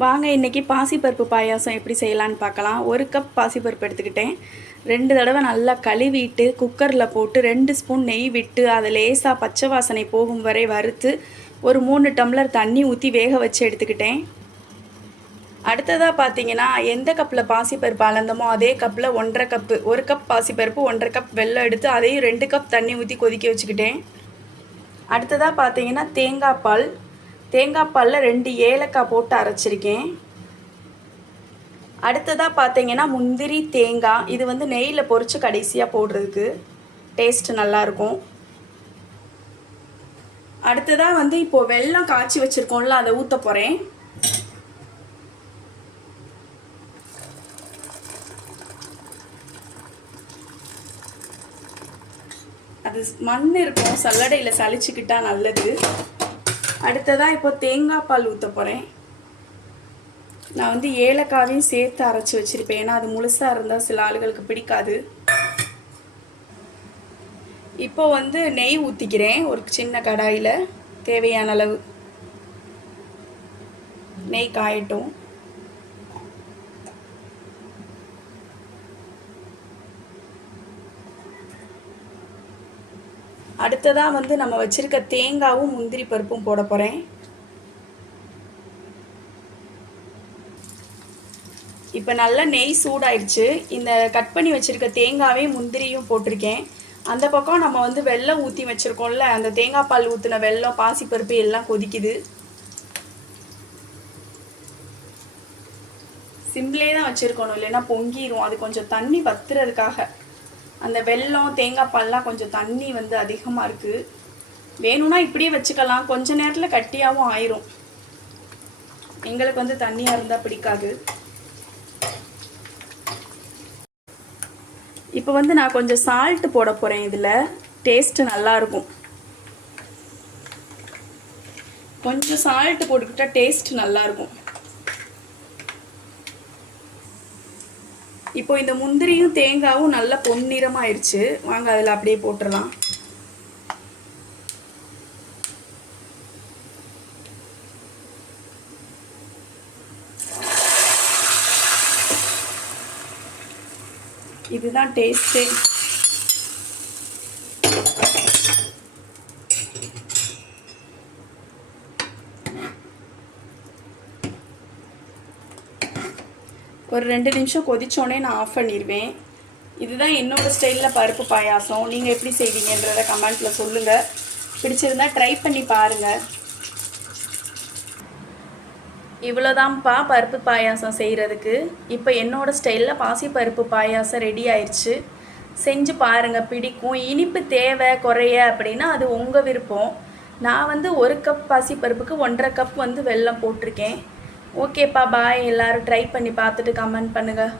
வாங்க இன்றைக்கி பாசிப்பருப்பு பாயாசம் எப்படி செய்யலான்னு பார்க்கலாம். 1 கப் பாசிப்பருப்பு எடுத்துக்கிட்டேன். 2 தடவை நல்லா கழுவிட்டு குக்கரில் போட்டு 2 ஸ்பூன் நெய் விட்டு அதை லேசாக பச்சை வாசனை போகும் வரை வறுத்து ஒரு 3 டம்ளர் தண்ணி ஊற்றி வேக வச்சு எடுத்துக்கிட்டேன். அடுத்ததாக பார்த்தீங்கன்னா எந்த கப்பில் பாசிப்பருப்பு அளந்தமோ அதே கப்பில் 1.5 கப்பு, 1 கப் பாசிப்பருப்பு 1.5 கப் வெல்லம் எடுத்து அதையும் 2 கப் தண்ணி ஊற்றி கொதிக்க வச்சுக்கிட்டேன். அடுத்ததாக பார்த்தீங்கன்னா தேங்காய் பாலில் 2 ஏலக்காய் போட்டு அரைச்சிருக்கேன். அடுத்ததாக பார்த்தீங்கன்னா முந்திரி, தேங்காய் இது வந்து நெய்யில் பொரித்து கடைசியாக போடுறதுக்கு டேஸ்ட்டு நல்லாயிருக்கும். அடுத்ததாக வந்து இப்போது வெல்லம் காய்ச்சி வச்சுருக்கோம்ல அதை ஊற்ற போகிறேன். அது மண் இருக்கும், சல்லடையில் சளிச்சுக்கிட்டா நல்லது. அடுத்ததாக இப்போ தேங்காய் பால் ஊற்ற போகிறேன். நான் வந்து ஏலக்காவையும் சேர்த்து அரைச்சி வச்சுருப்பேன், ஏன்னா அது முழுசாக இருந்தால் சில ஆளுகளுக்கு பிடிக்காது. இப்போ வந்து நெய் ஊற்றிக்கிறேன். ஒரு சின்ன கடாயில் தேவையான அளவு நெய் காயட்டும். அடுத்ததாக வந்து நம்ம வச்சுருக்க தேங்காயும் முந்திரி பருப்பும் போட போகிறேன். இப்போ நல்லா நெய் சூடாயிடுச்சு. இந்த கட் பண்ணி வச்சுருக்க தேங்காவையும் முந்திரியும் போட்டிருக்கேன். அந்த பக்கம் நம்ம வந்து வெல்லம் ஊற்றி வச்சுருக்கோம்ல, அந்த தேங்காய் பால் ஊற்றின வெல்லம், பாசிப்பருப்பு எல்லாம் கொதிக்குது. சிம்பிளே தான் வச்சுருக்கணும், இல்லைன்னா பொங்கிடும். அது கொஞ்சம் தண்ணி வத்துறதுக்காக. அந்த வெல்லம் தேங்காய் பால்லாம் கொஞ்சம் தண்ணி வந்து அதிகமாக இருக்குது. வேணும்னா இப்படியே வச்சுக்கலாம், கொஞ்ச நேரத்தில் கட்டியாகவும் ஆயிரும். எங்களுக்கு வந்து தண்ணியாக இருந்தால் பிடிக்காது. இப்போ வந்து நான் கொஞ்சம் சால்ட்டு போட போகிறேன். இதில் டேஸ்ட்டு நல்லாயிருக்கும். கொஞ்சம் சால்ட்டு போட்டுக்கிட்டால் டேஸ்ட்டு நல்லாயிருக்கும். இப்போ இந்த முந்திரியும் தேங்காயும் நல்லா பொன்னிறமாயிருச்சு. வாங்க அதில் அப்படியே போட்டுடலாம். இதுதான் டேஸ்ட்டே. ஒரு 2 நிமிஷம் கொதிச்சோடனே நான் ஆஃப் பண்ணிடுவேன். இதுதான் என்னோடய ஸ்டைலில் பருப்பு பாயாசம். நீங்கள் எப்படி செய்வீங்கன்றதை கமெண்ட்டில் சொல்லுங்கள். பிடிச்சிருந்தா ட்ரை பண்ணி பாருங்கள். இவ்வளோதான்ப்பா பருப்பு பாயாசம் செய்கிறதுக்கு. இப்போ என்னோடய ஸ்டைலில் பாசிப்பருப்பு பாயாசம் ரெடி ஆயிடுச்சு. செஞ்சு பாருங்கள், பிடிக்கும். இனிப்பு தேவை குறைய அப்படின்னா அது உங்கள் விருப்பம். நான் வந்து 1 கப் பாசிப்பருப்புக்கு 1.5 கப் வந்து வெல்லம் போட்டிருக்கேன். ஓகேப்பா, பாய். எல்லோரும் ட்ரை பண்ணி பார்த்துட்டு கமெண்ட் பண்ணுங்கள்.